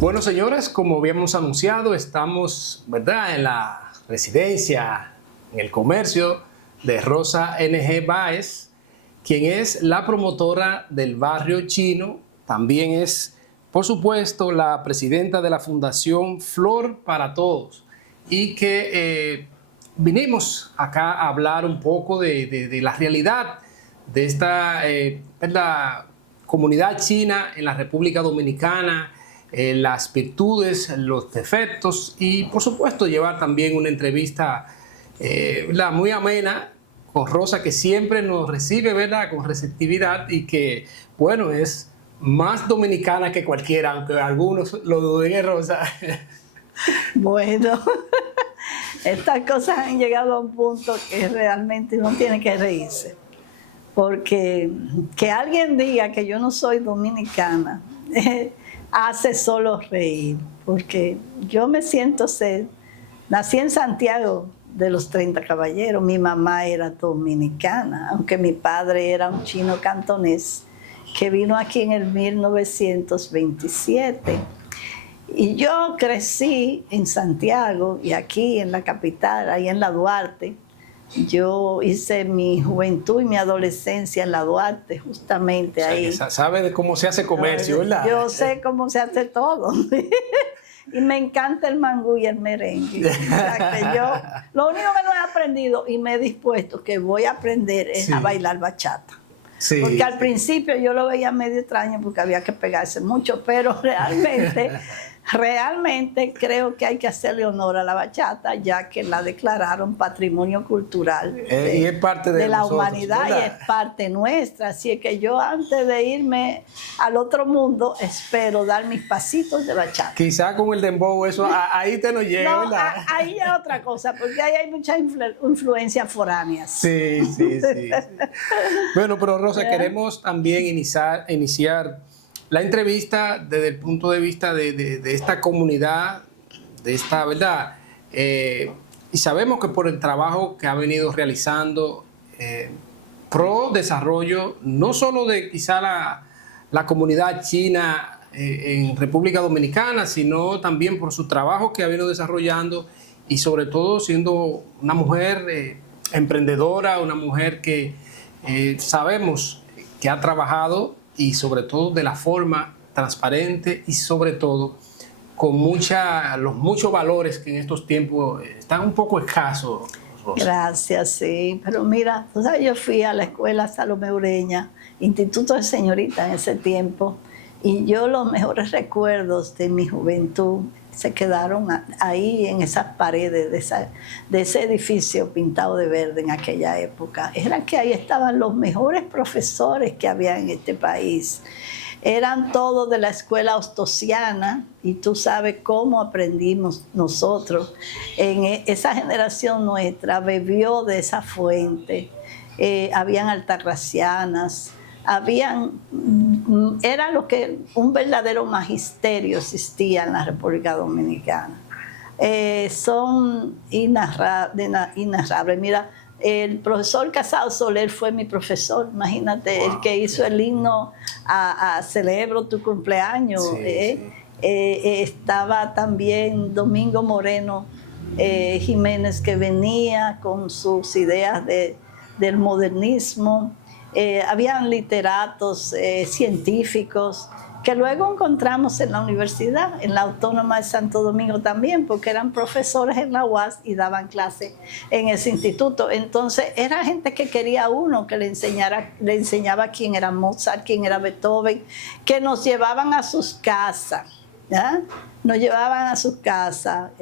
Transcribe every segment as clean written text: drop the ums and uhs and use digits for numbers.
Bueno, señores, como habíamos anunciado, estamos, ¿verdad?, en la residencia, en el comercio de Rosa N.G. Báez, quien es la promotora del barrio chino. También es, por supuesto, la presidenta de la Fundación Flor para Todos. Y que vinimos acá a hablar un poco de la realidad de esta ¿verdad?, comunidad china en la República Dominicana, las virtudes, los defectos y, por supuesto, llevar también una entrevista muy amena con Rosa, que siempre nos recibe, ¿verdad?, con receptividad y que, bueno, es más dominicana que cualquiera, aunque algunos lo duden, Rosa. Bueno, estas cosas han llegado a un punto que realmente uno tiene que reírse. Porque que alguien diga que yo no soy dominicana hace solo reír. Porque yo me siento ser, nací en Santiago de los 30 Caballeros, mi mamá era dominicana, aunque mi padre era un chino cantonés que vino aquí en el 1927. Y yo crecí en Santiago y aquí en la capital, ahí en la Duarte. Yo hice mi juventud y mi adolescencia en la Duarte, justamente ahí. Sabe de cómo se hace comercio, ¿verdad? Yo sé cómo se hace todo. Y me encanta el mangú y el merengue. O sea que yo, lo único que no he aprendido y me he dispuesto que voy a aprender es a bailar bachata. Sí, porque al principio yo lo veía medio extraño porque había que pegarse mucho, pero realmente creo que hay que hacerle honor a la bachata, ya que la declararon patrimonio cultural y es parte de la nosotros, humanidad, ¿verdad? Y es parte nuestra. Así es que yo, antes de irme al otro mundo, espero dar mis pasitos de bachata. Quizá con el dembow eso ahí te nos llega, no, ¿verdad? Ahí es otra cosa, porque ahí hay muchas influencias foráneas. Sí. Bueno, pero Rosa, queremos también iniciar la entrevista desde el punto de vista de esta comunidad, de esta, ¿verdad? Y sabemos que por el trabajo que ha venido realizando pro desarrollo, no solo de quizá la comunidad china en República Dominicana, sino también por su trabajo que ha venido desarrollando y sobre todo siendo una mujer emprendedora, una mujer que sabemos que ha trabajado y sobre todo de la forma transparente y sobre todo con los muchos valores que en estos tiempos están un poco escasos, Rosa. Gracias, sí. Pero mira, tú sabes, yo fui a la escuela Salomé Ureña, Instituto de Señorita en ese tiempo, y yo los mejores recuerdos de mi juventud se quedaron ahí en esas paredes de ese edificio pintado de verde en aquella época. Era que ahí estaban los mejores profesores que había en este país. Eran todos de la escuela ostosiana, y tú sabes cómo aprendimos nosotros. Esa generación nuestra bebió de esa fuente. Habían altagracianas, era lo que un verdadero magisterio existía en la República Dominicana. Son inarrables. Mira, el profesor Casado Soler fue mi profesor, imagínate, el que hizo el himno a Celebro tu cumpleaños. Estaba también Domingo Moreno Jiménez, que venía con sus ideas del modernismo. Habían literatos, científicos, que luego encontramos en la universidad, en la Autónoma de Santo Domingo también, porque eran profesores en la UAS y daban clases en ese instituto. Entonces era gente que quería a uno, que le enseñaba quién era Mozart, quién era Beethoven, que nos llevaban a sus casas, ¿ya? Nos llevaban a sus casas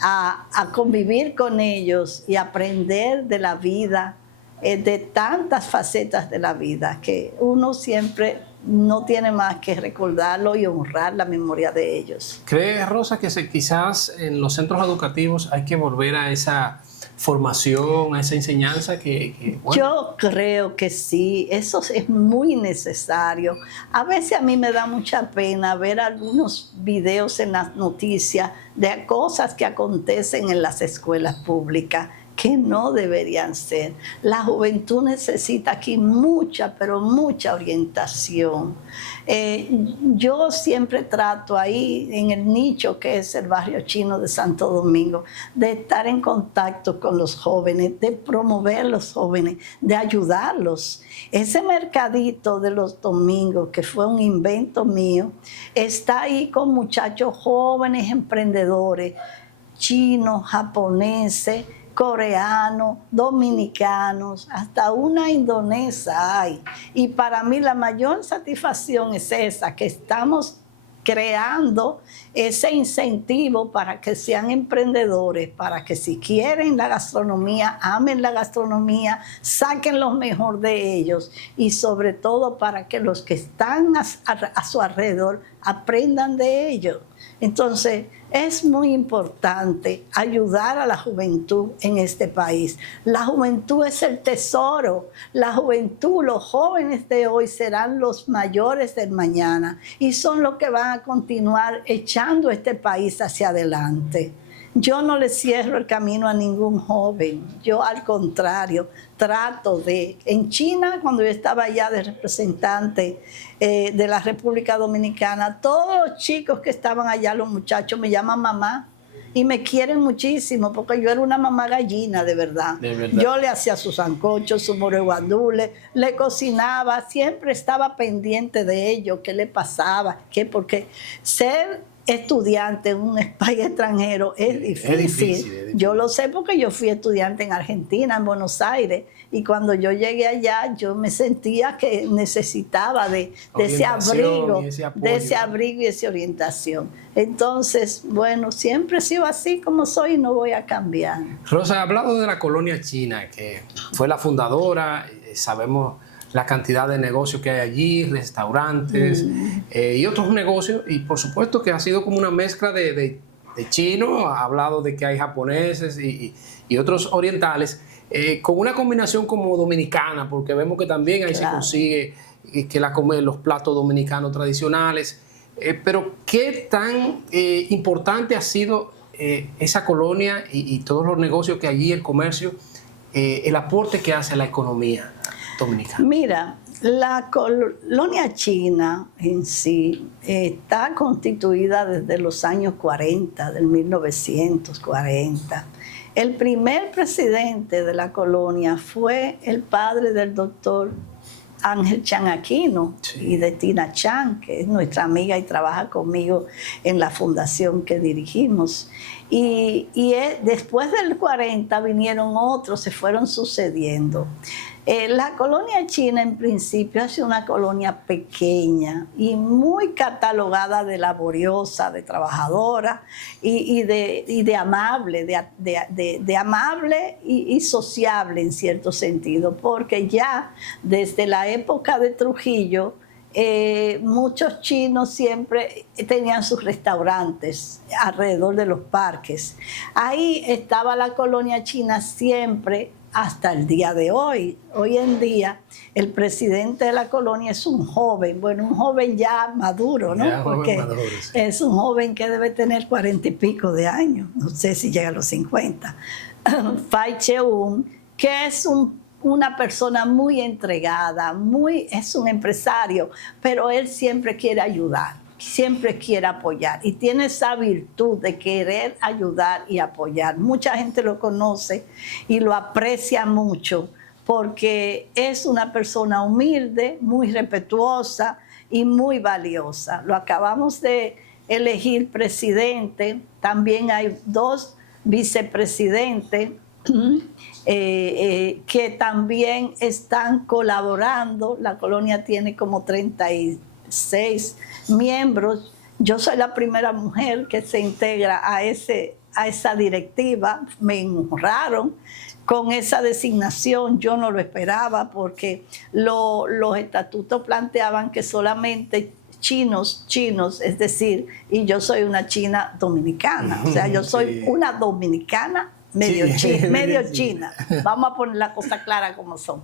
a convivir con ellos y aprender de la vida, de tantas facetas de la vida, que uno siempre no tiene más que recordarlo y honrar la memoria de ellos. ¿Cree, Rosa, que quizás en los centros educativos hay que volver a esa formación, a esa enseñanza bueno? Yo creo que sí, eso es muy necesario. A veces a mí me da mucha pena ver algunos videos en las noticias de cosas que acontecen en las escuelas públicas que no deberían ser. La juventud necesita aquí mucha, pero mucha orientación. Yo siempre trato ahí, en el nicho que es el barrio chino de Santo Domingo, de estar en contacto con los jóvenes, de promover a los jóvenes, de ayudarlos. Ese mercadito de los domingos, que fue un invento mío, está ahí con muchachos jóvenes emprendedores, chinos, japoneses, coreanos, dominicanos, hasta una indonesa hay. Y para mí la mayor satisfacción es esa, que estamos creando ese incentivo para que sean emprendedores, para que si quieren la gastronomía, amen la gastronomía, saquen lo mejor de ellos y sobre todo para que los que están a su alrededor aprendan de ellos. Entonces, es muy importante ayudar a la juventud en este país. La juventud es el tesoro. La juventud, los jóvenes de hoy serán los mayores del mañana y son los que van a continuar echando este país hacia adelante. Yo no le cierro el camino a ningún joven. Yo, al contrario, trato de... En China, cuando yo estaba allá de representante de la República Dominicana, todos los chicos que estaban allá, los muchachos, me llaman mamá y me quieren muchísimo porque yo era una mamá gallina, de verdad. De verdad. Yo le hacía sus sancochos, sus moreguandules, le cocinaba, siempre estaba pendiente de ellos, qué le pasaba, porque ser estudiante en un país extranjero es difícil. Es difícil. Yo lo sé porque yo fui estudiante en Argentina, en Buenos Aires, y cuando yo llegué allá yo me sentía que necesitaba de ese abrigo, y esa orientación. Entonces, bueno, siempre he sido así como soy y no voy a cambiar. Rosa, ha hablado de la colonia china, que fue la fundadora, sabemos la cantidad de negocios que hay allí, restaurantes y otros negocios, y por supuesto que ha sido como una mezcla de chino, ha hablado de que hay japoneses y otros orientales, con una combinación como dominicana, porque vemos que también ahí se consigue que los platos dominicanos tradicionales, pero ¿qué tan importante ha sido esa colonia y todos los negocios que allí, el comercio, el aporte que hace a la economía dominicana? Mira, la colonia china en sí está constituida desde los años 40, del 1940. El primer presidente de la colonia fue el padre del doctor Ángel Chan Aquino y de Tina Chan, que es nuestra amiga y trabaja conmigo en la fundación que dirigimos. Y después del 40 vinieron otros, se fueron sucediendo. La colonia china en principio ha sido una colonia pequeña y muy catalogada de laboriosa, de trabajadora y de amable, de amable y sociable en cierto sentido, porque ya desde la época de Trujillo muchos chinos siempre tenían sus restaurantes alrededor de los parques. Ahí estaba la colonia china siempre hasta el día de hoy. Hoy en día el presidente de la colonia es un joven, bueno, un joven ya maduro, ¿no? Porque maduro, sí. Es un joven que debe tener 40 y pico de años, no sé si llega a los 50. Fai Cheung, que es una persona muy entregada, es un empresario, pero él siempre quiere ayudar, siempre quiere apoyar y tiene esa virtud de querer ayudar y apoyar. Mucha gente lo conoce y lo aprecia mucho porque es una persona humilde, muy respetuosa y muy valiosa. Lo acabamos de elegir presidente, también hay 2 vicepresidentes que también están colaborando. La colonia tiene como 36 miembros. Yo soy la primera mujer que se integra a esa directiva. Me honraron con esa designación. Yo no lo esperaba porque los estatutos planteaban que solamente chinos, es decir, y yo soy una china dominicana. O sea, yo soy una dominicana medio china. Vamos a poner la cosa clara como son.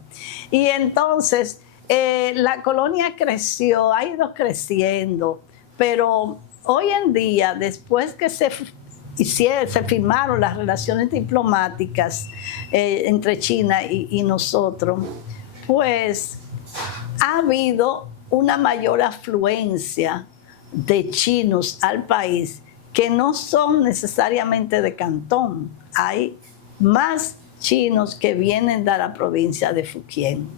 Y entonces la colonia creció, ha ido creciendo, pero hoy en día, después que se se firmaron las relaciones diplomáticas entre China y nosotros, pues ha habido una mayor afluencia de chinos al país que no son necesariamente de Cantón. Hay más chinos que vienen de la provincia de Fujian.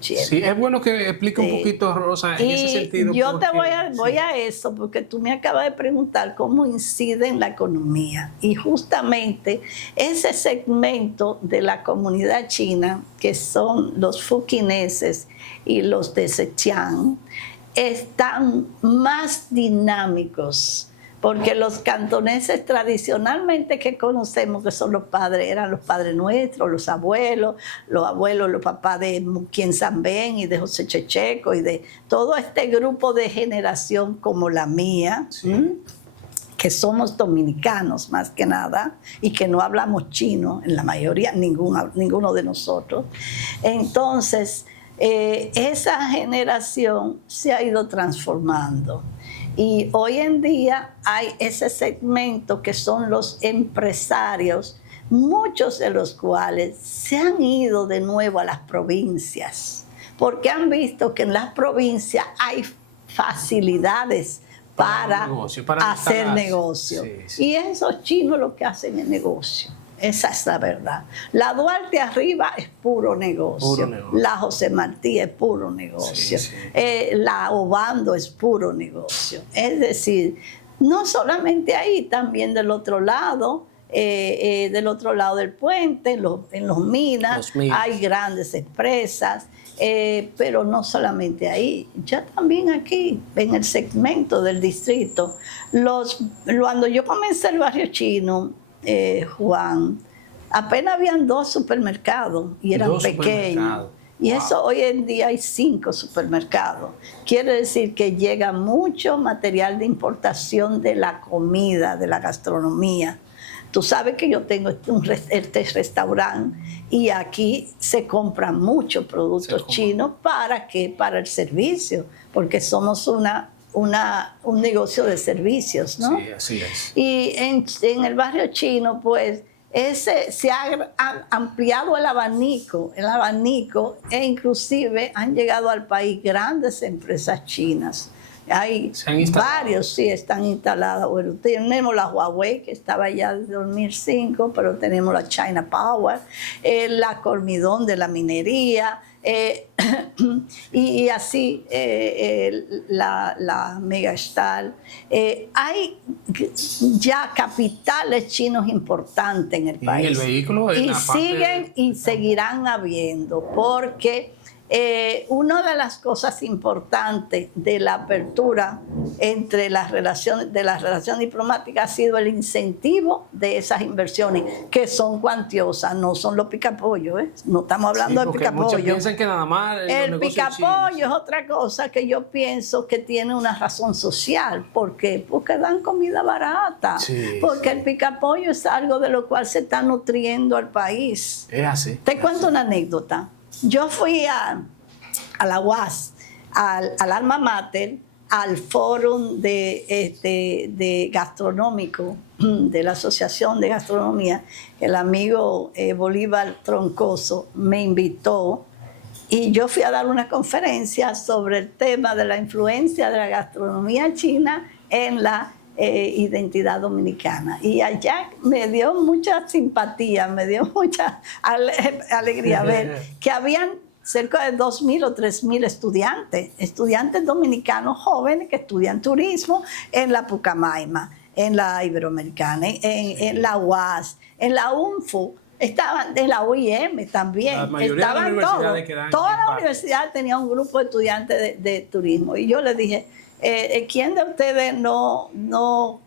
Sí, es bueno que explique un poquito, Rosa, en ese sentido. Yo te voy a eso, porque tú me acabas de preguntar cómo incide en la economía. Y justamente ese segmento de la comunidad china, que son los fukineses y los de Zhejiang, están más dinámicos, porque los cantoneses tradicionalmente que conocemos, que son los padres, eran los padres nuestros, los abuelos, los papás de Muquien Sanben y de José Checheco y de todo este grupo de generación como la mía, que somos dominicanos más que nada y que no hablamos chino, en la mayoría, ninguno de nosotros. Entonces, esa generación se ha ido transformando. Y hoy en día hay ese segmento que son los empresarios, muchos de los cuales se han ido de nuevo a las provincias, porque han visto que en las provincias hay facilidades para hacer negocio. Y esos chinos lo que hacen es negocio. Esa es la verdad. La Duarte arriba es puro negocio. La José Martí es puro negocio. La Obando es puro negocio. Es decir, no solamente ahí, también del otro lado del puente, en los minas, hay grandes empresas. Pero no solamente ahí, ya también aquí, en el segmento del distrito. Cuando yo comencé el barrio chino, Juan, apenas habían 2 supermercados y eran pequeños. Y eso hoy en día hay 5 supermercados. Quiere decir que llega mucho material de importación de la comida, de la gastronomía. Tú sabes que yo tengo este restaurante y aquí se compran muchos productos chinos. ¿Para qué? Para el servicio, porque somos un negocio de servicios, ¿no? Sí, así es. Y en el barrio chino, pues, se ha ampliado el abanico, e inclusive han llegado al país grandes empresas chinas. Hay varios, sí, están instalados. Bueno, tenemos la Huawei, que estaba ya desde 2005, pero tenemos la China Power, la Cormidón de la minería, y así la Megastal. Hay ya capitales chinos importantes en el país. Y el vehículo y siguen y seguirán habiendo, porque una de las cosas importantes de la apertura entre la relación diplomática ha sido el incentivo de esas inversiones, que son cuantiosas, no son los picapollos, ¿eh? No estamos hablando de picapollo. Muchos piensan que nada más el picapollo es otra cosa que yo pienso que tiene una razón social. ¿Por qué? Porque dan comida barata. Porque el picapollo es algo de lo cual se está nutriendo al país. Es así. Te cuento una anécdota. Yo fui a la UAS, al Alma Mater, al foro de gastronómico de la Asociación de Gastronomía. El amigo Bolívar Troncoso me invitó y yo fui a dar una conferencia sobre el tema de la influencia de la gastronomía china en la identidad dominicana. Y allá me dio mucha simpatía, me dio mucha alegría ver que habían cerca de 2.000 o 3.000 estudiantes dominicanos jóvenes que estudian turismo en la Pucamaima, en la Iberoamericana, en la UAS, en la UNFU, estaban en la UIM también, estaban todos. Toda la universidad tenía un grupo de estudiantes de turismo. Y yo les dije, ¿quién de ustedes no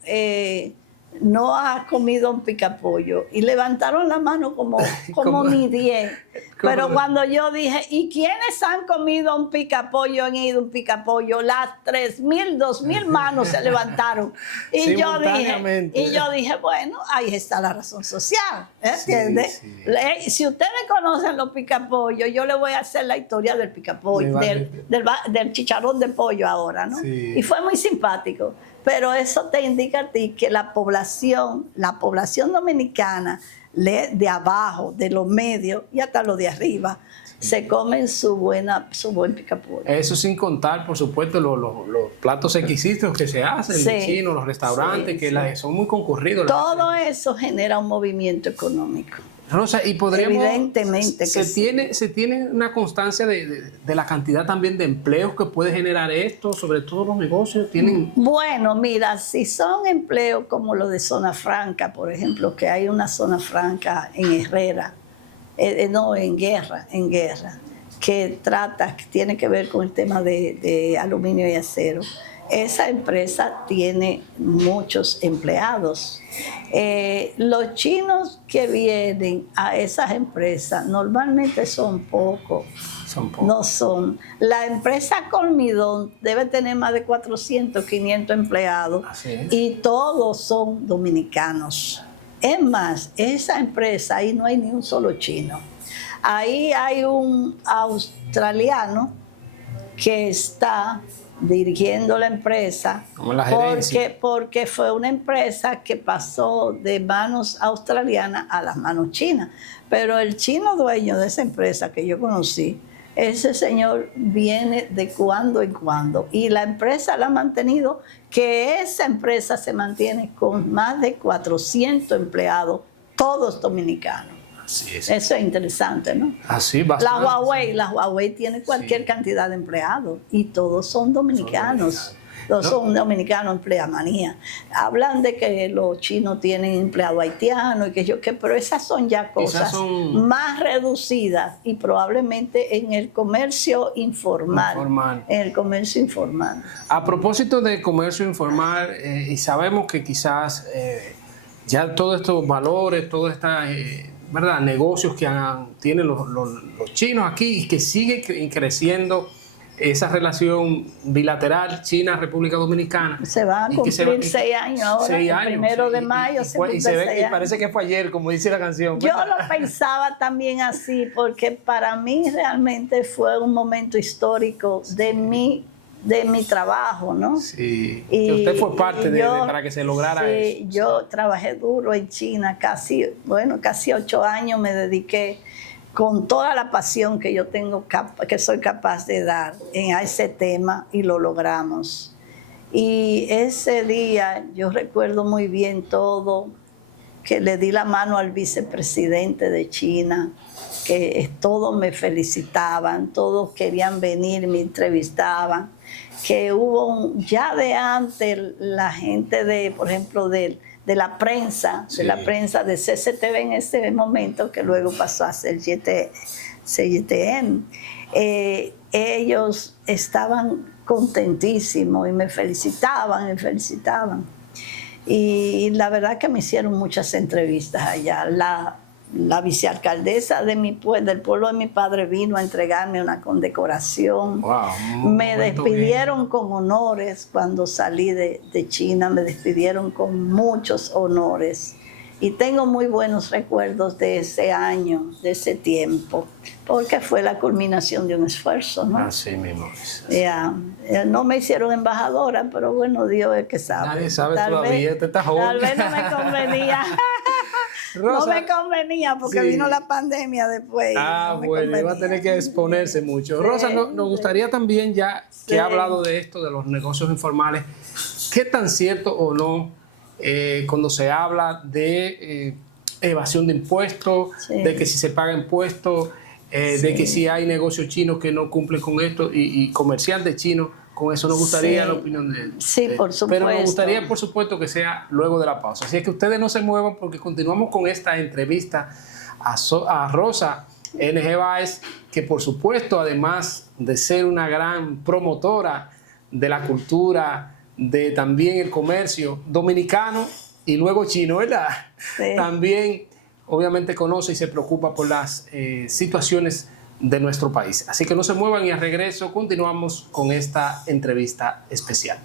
ha comido un picapollo? Y levantaron la mano como ni 10. Pero cuando yo dije, ¿y quiénes han comido un picapollo, han ido un picapollo? Las 3.000, 2.000 manos se levantaron. Y yo dije, bueno, ahí está la razón social, ¿entiendes? Sí, sí. Si ustedes conocen los picapollos, yo le voy a hacer la historia del picapollo, del chicharrón de pollo ahora, ¿no? Sí. Y fue muy simpático. Pero eso te indica a ti que la población dominicana, de abajo, de los medios y hasta los de arriba, se comen su buen picapollo. Eso sin contar, por supuesto, los platos exquisitos que se hacen, los chinos, los restaurantes, son muy concurridos. Todo eso genera un movimiento económico. Rosa, y podríamos... Evidentemente que se tiene una constancia de la cantidad también de empleos que puede generar esto, sobre todo los negocios tienen... Bueno, mira, si son empleos como los de Zona Franca, por ejemplo, que hay una Zona Franca en Herrera, en Guerra, que tiene que ver con el tema de aluminio y acero. Esa empresa tiene muchos empleados. Los chinos que vienen a esas empresas normalmente son pocos. No son. La empresa Colmidón debe tener más de 400, 500 empleados. Y todos son dominicanos. Es más, esa empresa, ahí no hay ni un solo chino. Ahí hay un australiano que está dirigiendo la empresa, porque fue una empresa que pasó de manos australianas a las manos chinas. Pero el chino dueño de esa empresa que yo conocí, ese señor viene de cuando en cuando y la empresa la ha mantenido, que esa empresa se mantiene con más de 400 empleados, todos dominicanos. Así es. Eso es interesante, ¿no? Así, bastante. La Huawei tiene cualquier cantidad de empleados y todos son dominicanos. Son dominicanos, empleamanía. Hablan de que los chinos tienen empleado haitiano, pero esas son ya cosas más reducidas y probablemente en el comercio informal. En el comercio informal. A propósito del comercio informal, y sabemos que quizás ya todos estos valores, todas estas... ¿verdad? Negocios que tienen los chinos aquí y que sigue creciendo esa relación bilateral China-República Dominicana. Se va a cumplir 6 años ahora, 6 años, el 1 de mayo. Y parece que fue ayer, como dice la canción. Yo lo pensaba también así, porque para mí realmente fue un momento histórico de mi trabajo, ¿no? Sí, que usted fue parte para que se lograra eso. Sí, yo trabajé duro en China, casi 8 años me dediqué con toda la pasión que yo tengo, que soy capaz de dar a ese tema y lo logramos. Y ese día yo recuerdo muy bien todo, que le di la mano al vicepresidente de China, que todos me felicitaban, todos querían venir, me entrevistaban, que hubo ya de antes la gente por ejemplo, de la prensa, de la prensa de CCTV en ese momento, que luego pasó a ser CGTN, ellos estaban contentísimos y me felicitaban, Y la verdad que me hicieron muchas entrevistas allá. La vicealcaldesa del pueblo de mi padre vino a entregarme una condecoración. Wow, me despidieron con honores cuando salí de China, me despidieron con muchos honores. Y tengo muy buenos recuerdos de ese año, de ese tiempo, porque fue la culminación de un esfuerzo, ¿no? Así mismo. No me hicieron embajadora, pero bueno, Dios es el que sabe. Nadie sabe todavía, usted está joven. Tal vez no me convenía. Rosa, no me convenía porque vino la pandemia después. Bueno, iba a tener que exponerse mucho. Sí, Rosa, nos gustaría también, ya que ha hablado de esto, de los negocios informales, ¿qué tan cierto o no cuando se habla de evasión de impuestos, de que si se paga impuestos, de que si hay negocios chinos que no cumplen con esto y comerciantes chinos? Con eso nos gustaría la opinión de él. Sí, por supuesto. Pero nos gustaría, por supuesto, que sea luego de la pausa. Así es que ustedes no se muevan porque continuamos con esta entrevista a Rosa N.G. Báez, que por supuesto, además de ser una gran promotora de la cultura, de también el comercio dominicano y luego chino, ¿verdad? Sí. También obviamente conoce y se preocupa por las situaciones de nuestro país. Así que no se muevan y al regreso continuamos con esta entrevista especial.